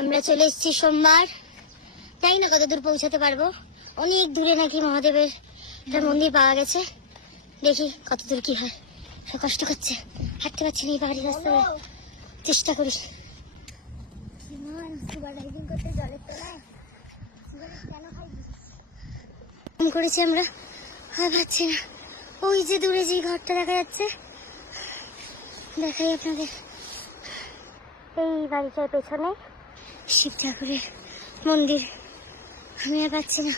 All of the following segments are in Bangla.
আমরা চলে এসেছি সোমবার, জানি না কত দূর পৌঁছাতে পারবো। অনেক দূরে নাকি মহাদেবের একটা মন্দির পাওয়া গেছে, দেখি কত দূর কি হয়। সব কষ্ট করছে, হাঁটতে পারছি না এই পাহাড়ি রাস্তা, চেষ্টা করি। করেছি আমরা, আর পাচ্ছি না। ওই যে দূরে যে ঘরটা দেখা যাচ্ছে, দেখাই আপনাদের। এই বাড়িটার পেছনে শিব ঠাকুরের মন্দির। আমি আর পাচ্ছি না,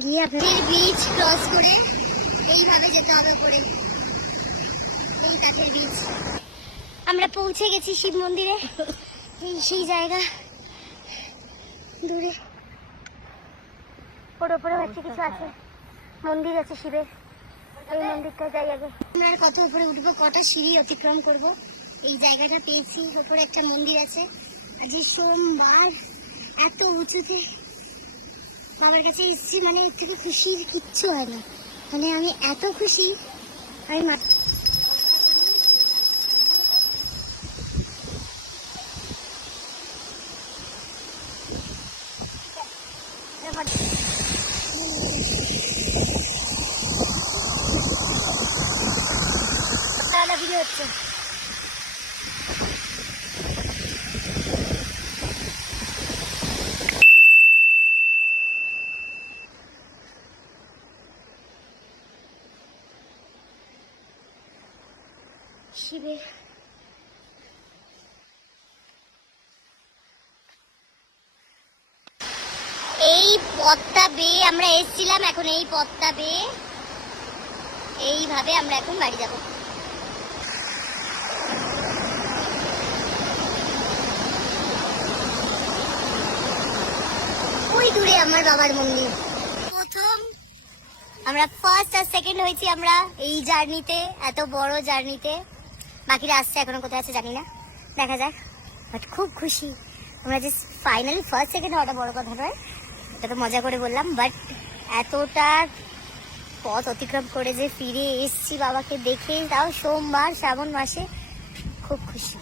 গিয়ে আপনাদের বীজ ক্রস করে এইভাবে যেতে হবে পরে, এই কাঠের বীজ। আমরা পৌঁছে গেছি শিব মন্দিরে। এই সেই জায়গা, দূরে ওর ওপরে হচ্ছে কিছু আছে, মন্দির আছে শিবের। এই মন্দিরটা যাই আগে। আমরা কত উপরে উঠবো, কটা সিঁড়ি অতিক্রম করব। এই জায়গাটা পেয়েছি, উপরে একটা মন্দির আছে। আজ সোমবার, এত উঁচুতে বাবার কাছে এসেছি, মানে এর থেকে খুশির কিচ্ছু হয় না। মানে আমি এত খুশি, আমি ভিডিও হচ্ছে। শিবের এই পথটা বেয়ে আমরা এসেছিলাম, এখন এই পথটা বেয়ে এইভাবে আমরা এখন বাড়ি যাব। ওই দূরে আমার বাবার মন্দির। প্রথম আমরা ফার্স্ট আর সেকেন্ড হয়েছি আমরা এই জার্নিতে, এত বড় জার্নিতে। বাকিরা আসছে, এখনো কোথায় আছে জানি না, দেখা যাক। বাট খুব খুশি আমরা যে ফাইনালি ফার্স্ট সেকেন্ড হওয়াটা বড় কথা নয়, এটা তো মজা করে বললাম। বাট এতটা পথ অতিক্রম করে যে ফিরে এসছি বাবাকে দেখে, তাও সোমবার শ্রাবণ মাসে, খুব খুশি।